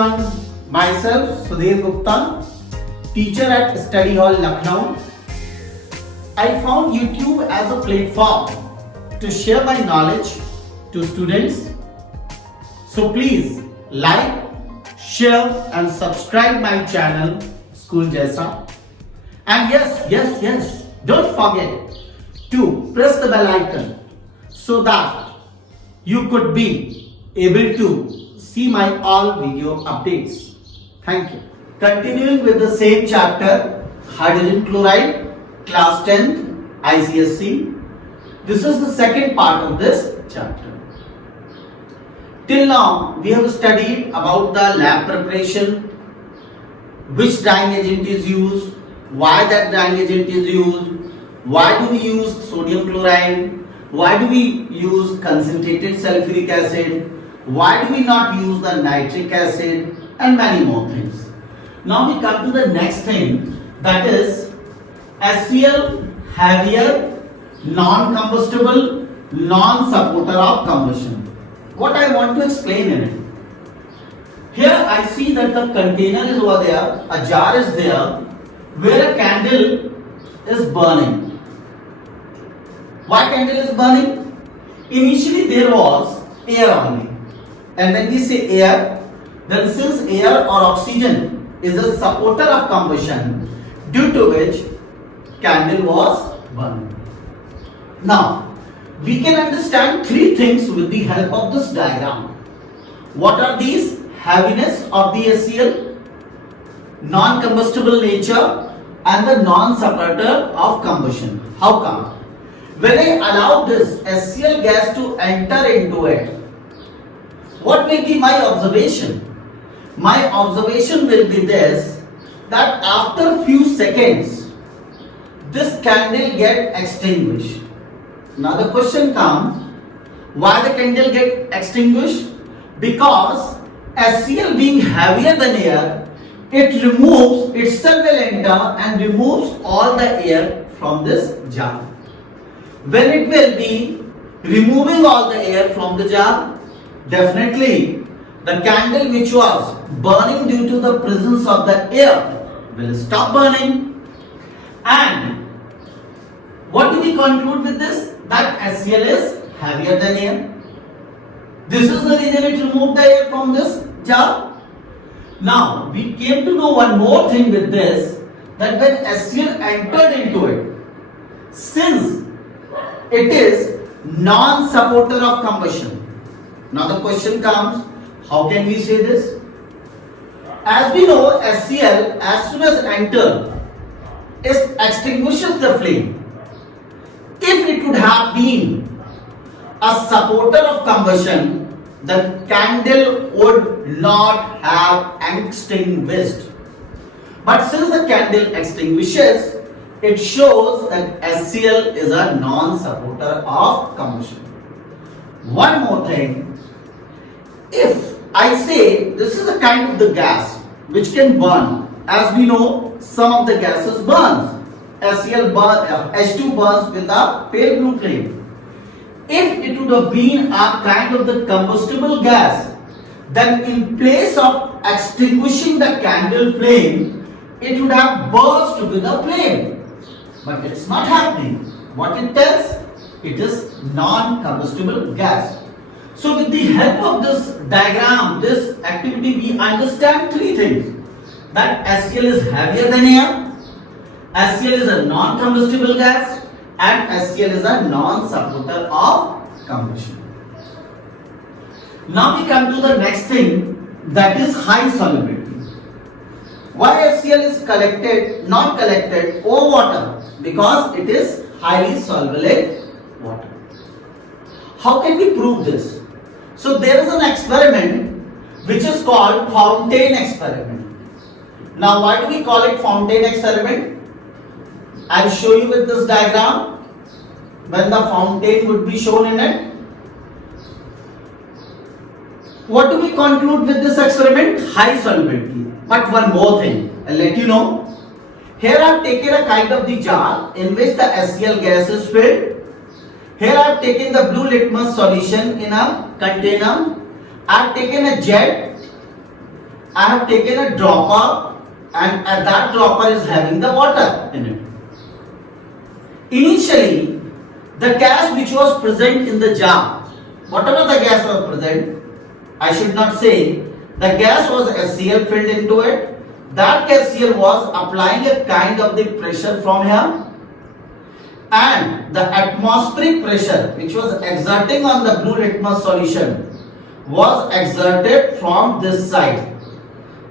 everyone, myself SUDHEER Gupta, teacher at Study Hall Lucknow. I found YouTube as a platform to share my knowledge to students. So please like, share and subscribe my channel School Jaisa. And yes, don't forget to press the bell icon so that you could be able to see my all video updates. Thank you. Continuing with the same chapter, hydrogen chloride, class 10th, ICSE. This is the second part of this chapter. Till now, we have studied about the lab preparation, which dyeing agent is used, why that dyeing agent is used, why do we use sodium chloride, why do we use concentrated sulfuric acid, why do we not use the nitric acid, and many more things. Now we come to the next thing, that is HCl, heavier, non-combustible, non-supporter of combustion. What I want to explain in it. Here I see that the container is over there, a jar is there, where a candle is burning. Why candle is burning? Initially there was air only. And when we say air, then since air or oxygen is a supporter of combustion, due to which candle was burning. Now, we can understand three things with the help of this diagram. What are these? Heaviness of the HCl, non-combustible nature, and the non-supporter of combustion. How come? When I allow this HCl gas to enter into it, what will be my observation? My observation will be this, that after few seconds, this candle get extinguished. Now the question comes, why the candle get extinguished? Because HCl being heavier than air, it removes, itself will enter and removes all the air from this jar. When it will be removing all the air from the jar, definitely the candle which was burning due to the presence of the air will stop burning. And what do we conclude with this? That HCl is heavier than air. This is the reason it removed the air from this jar. Now we came to know one more thing with this, that when HCl entered into it, since it is non-supporter of combustion. Now the question comes, how can we say this? As we know, HCl as soon as enter, it extinguishes the flame. If it would have been a supporter of combustion, the candle would not have extinguished. But since the candle extinguishes, it shows that HCl is a non-supporter of combustion. One more thing, if I say this is a kind of the gas which can burn, as we know some of the gases burns, H2 burns with a pale blue flame. If it would have been a kind of the combustible gas, then in place of extinguishing the candle flame, it would have burst with a flame. But it's not happening. What it tells? It is non-combustible gas. So with the help of this diagram, this activity, we understand three things. That HCl is heavier than air, HCl is a non-combustible gas, and HCl is a non-supporter of combustion. Now we come to the next thing, that is high solubility. Why HCl is not collected over water? Because it is highly soluble in water. How can we prove this? So there is an experiment which is called fountain experiment. Now why do we call it fountain experiment? I will show you with this diagram when the fountain would be shown in it. What do we conclude with this experiment? High solubility. But one more thing, I'll let you know. Here I have taken a kind of the jar in which the HCl gas is filled. Here I have taken the blue litmus solution in a container. I have taken a jet I have taken a dropper and that dropper is having the water in it. Initially, the gas which was present in the jar, whatever the gas was present, I should not say, the gas was HCl filled into it. That HCl was applying a kind of the pressure from here, and the atmospheric pressure which was exerting on the blue litmus solution was exerted from this side.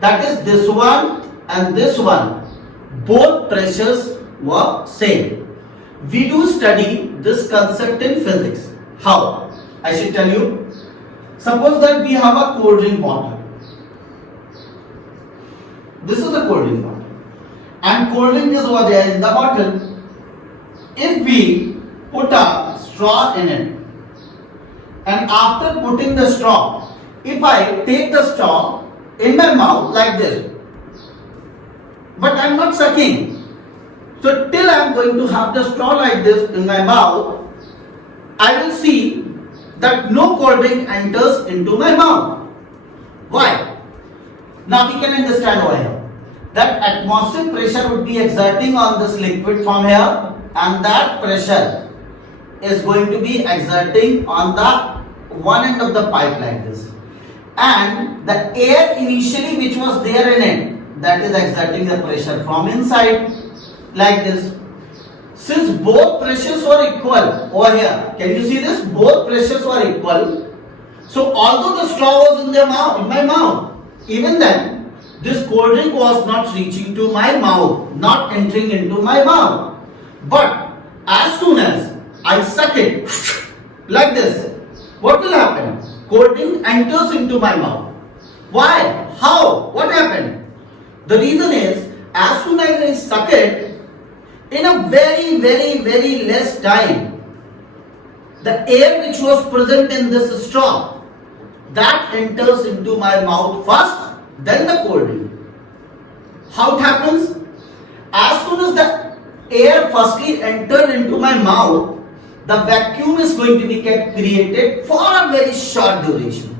That is this one and this one. Both pressures were same. We do study this concept in physics. How? I should tell you. Suppose that we have a cold drink bottle. This is the cold drink bottle. And cold drink is over there in the bottle. If we put a straw in it, and after putting the straw, if I take the straw in my mouth like this, but I am not sucking, so till I am going to have the straw like this in my mouth, I will see that no cold drink enters into my mouth. Why? Now we can understand over here that atmospheric pressure would be exerting on this liquid from here, and that pressure is going to be exerting on the one end of the pipe like this, and the air initially which was there in it, that is exerting the pressure from inside like this. Since both pressures were equal over here, can you see this? Both pressures were equal. So although the straw was in my mouth, even then this cold drink was not reaching to my mouth, not entering into my mouth. But as soon as I suck it like this, what will happen? Cold drink enters into my mouth. Why? How? What happened? The reason is, as soon as I suck it, in a very less time, the air which was present in this straw, that enters into my mouth first, then the cold drink. How it happens? As soon as the air firstly entered into my mouth, the vacuum is going to be created for a very short duration.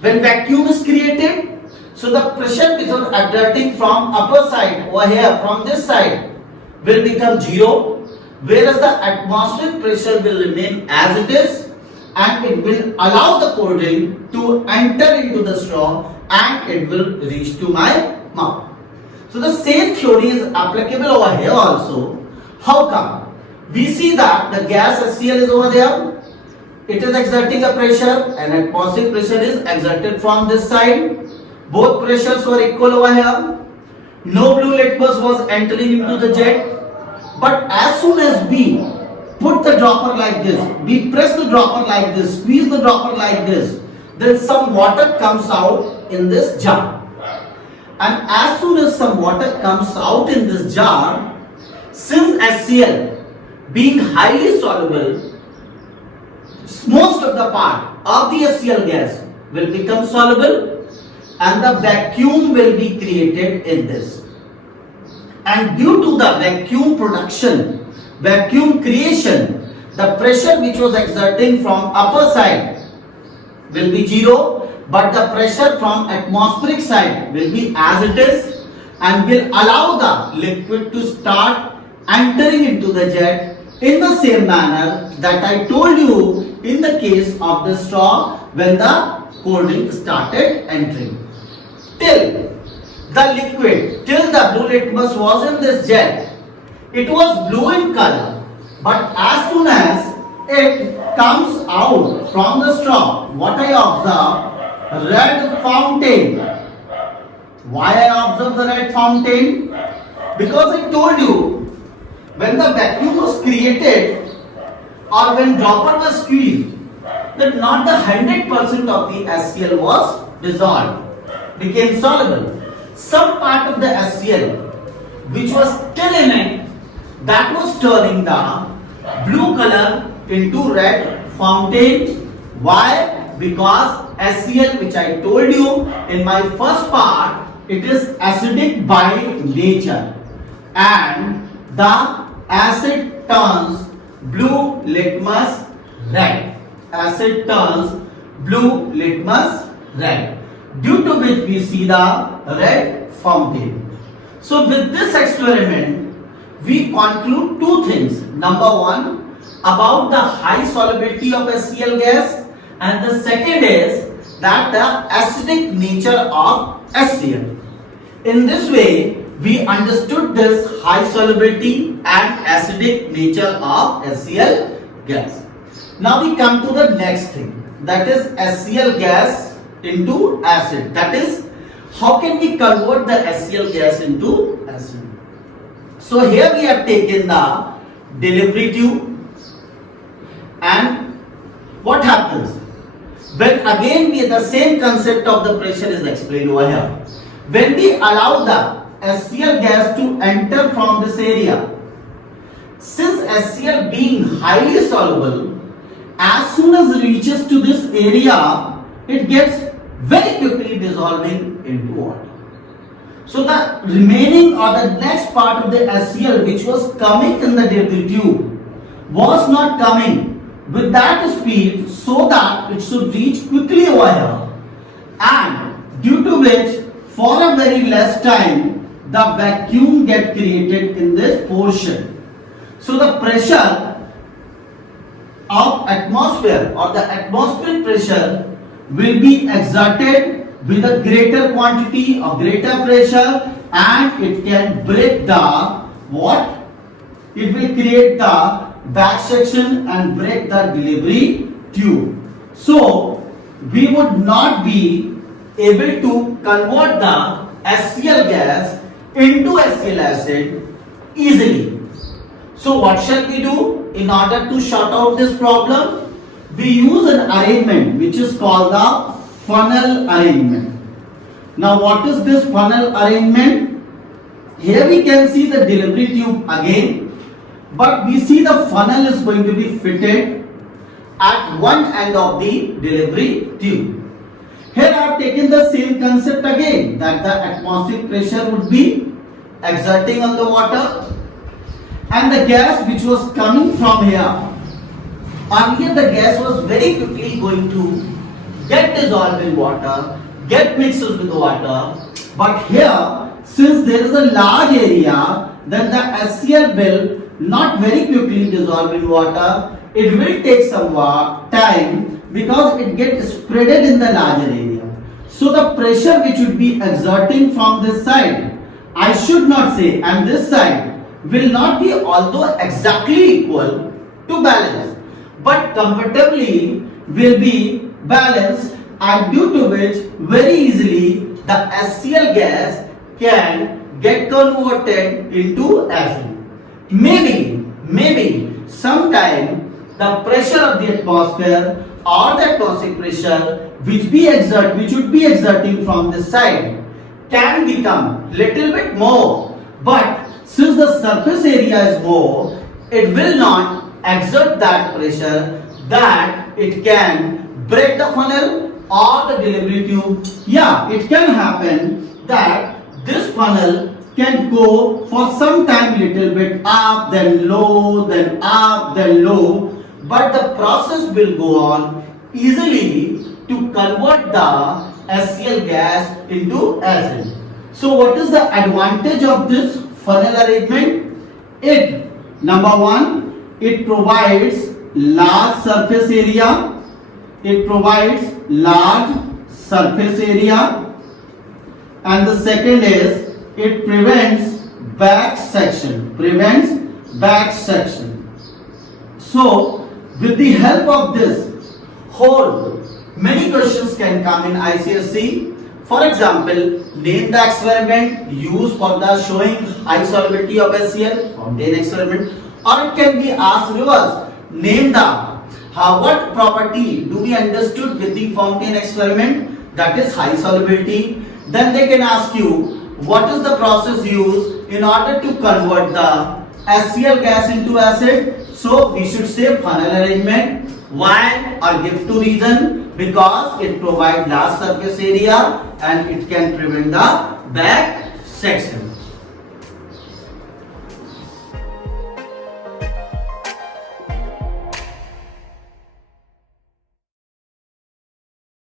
When vacuum is created, so the pressure which was exerting from upper side over here, from this side, will become zero, whereas the atmospheric pressure will remain as it is, and it will allow the cold drink to enter into the straw and it will reach to my mouth. So the same theory is applicable over here also. How come? We see that the gas HCl is over there. It is exerting a pressure, and atmospheric pressure is exerted from this side. Both pressures were equal over here. No blue litmus was entering into the jet. But as soon as we put the dropper like this, we press the dropper like this, squeeze the dropper like this, then some water comes out in this jar. And as soon as some water comes out in this jar, since HCl being highly soluble, most of the part of the HCl gas will become soluble and the vacuum will be created in this. And due to the vacuum production, vacuum creation, the pressure which was exerting from upper side will be zero, but the pressure from atmospheric side will be as it is and will allow the liquid to start entering into the jet in the same manner that I told you in the case of the straw when the cold drink started entering. Till the blue litmus was in this jet, it was blue in color, but as soon as it comes out from the straw, what I observe? Red fountain. Why I observe the red fountain? Because I told you, when the vacuum was created or when dropper was squeezed, that not the 100% of the HCl was dissolved, became soluble. Some part of the HCl which was still in it, that was turning the blue color into red fountain. Why? Because HCl, which I told you in my first part, it is acidic by nature, and the acid turns blue litmus red. Acid turns blue litmus red. due to which we see the red fountain. So with this experiment, we conclude two things. Number one, about the high solubility of HCl gas, and the second is that the acidic nature of HCl. In this way, we understood this high solubility and acidic nature of HCl gas. Now we come to the next thing, that is HCl gas into acid. That is, how can we convert the HCl gas into acid? So here we have taken the delivery tube, and what happens when again the same concept of the pressure is explained over here. When we allow the HCl gas to enter from this area, since HCl being highly soluble, as soon as it reaches to this area, it gets very quickly dissolving into water. So the remaining or the next part of the HCl which was coming in the delivery tube was not coming with that speed so that it should reach quickly over here, and due to which for a very less time the vacuum get created in this portion. So the pressure of atmosphere or the atmospheric pressure will be exerted with a greater quantity or greater pressure, and it can break the what? It will create the back section and break the delivery tube. So we would not be able to convert the HCl gas into HCl acid easily. So what shall we do? In order to sort out this problem, we use an arrangement which is called the funnel arrangement. Now what is this funnel arrangement? Here we can see the delivery tube again, but we see the funnel is going to be fitted at one end of the delivery tube. Here I have taken the same concept again, that the atmospheric pressure would be exerting on the water, and the gas which was coming from here, earlier the gas was very quickly going to get dissolved in water, get mixed with the water, but here since there is a large area, then the HCl will not very quickly dissolve in water. It will take some time because it gets spreaded in the larger area. So the pressure which would be exerting from this side, I should not say, and this side will not be although exactly equal to balance, but comfortably will be balanced, and due to which very easily the HCl gas can get converted into acid. Maybe sometime the pressure of the atmosphere or the atmospheric pressure which would be exerting from this side can become little bit more, but since the surface area is more, it will not exert that pressure that it can break the funnel or the delivery tube. Yeah, it can happen that this funnel can go for some time little bit up, then low, then up, then low, but the process will go on easily to convert the HCl gas into acid. So what is the advantage of this funnel arrangement? Number one, it provides large surface area. And the second is it prevents back section. So with the help of this whole, many questions can come in ICSE. For example, name the experiment used for the showing high solubility of HCl, fountain experiment, or it can be asked reverse. Name the what property do we understood with the fountain experiment, that is high solubility. Then they can ask you what is the process used in order to convert the HCl gas into acid. So we should say funnel arrangement. Why? Or give two reasons. Because it provides large surface area and it can prevent the back section.